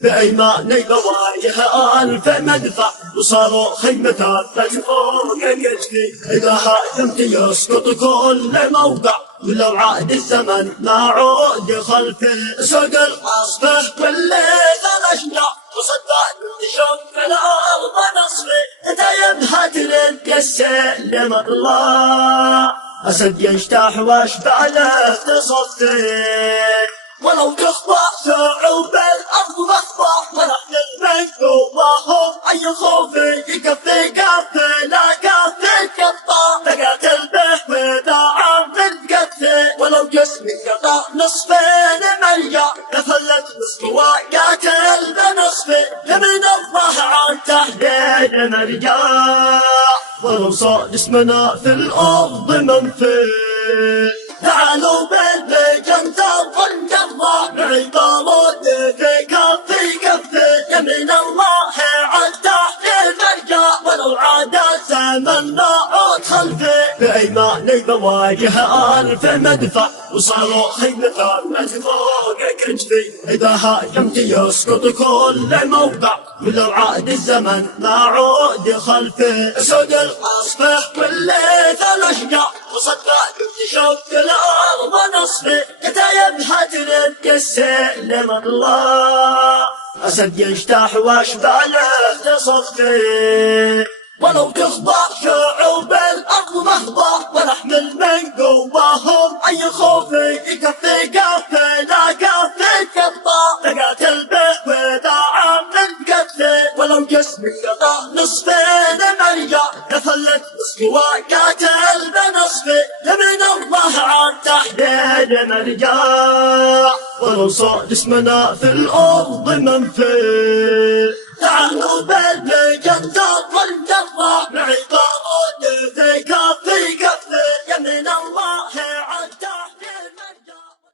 بأيماني بواجه ألف مدفع وصاروا خيمة فوق يجري إذا هاجمت يسقط كل موقع ولو عاد الزمن ما عود خلفه سوق العاصفة والليل الأشجع وصدق تشق الأرض نصفي تيبها تلك السلم الله أسد يجتاح واشباله تصفي ولو تخضع شعوب الأرض مخضع ونحن من جواهم أي خوف يكفي كفي لا كفي كفى تقاتل به وداعم في القتل ولو جسمي قطع نصفين مليا لفلت نصف وقاتل بنصفي لمن الله عن تحديد مرجع ولو صار جسمنا في الأرض منفي تعالوا بالبيجن تظن جرى بعبارات في كفي كفي يمين الله عن تحت المرجع ولو عاد الزمن نعود خلفي بأيماني بواجه ألف مدفع وصاروا خيمة فوق كتفي إذا هاجمت يسقط كل موقع ولو عاد الزمن ما عود خلفي سوق العاصفة والليل الأشجع وصدق تشق الأرض نصفي كتايبها تلك السلم الله أسد يجتاح واشباله تصفي ولو تخضع شعوب الأرض مخضع ونحمل من جواهم أي خوف يكفي كفي لا كفي كفى تقاتل به وداعم للقتل ولو جسمي قطع نصفين مرجع لفلت نصفي وقاتل بنصفي لمن الله عن تحديد مرجع ولو صار جسمنا في الأرض منفي تعالوا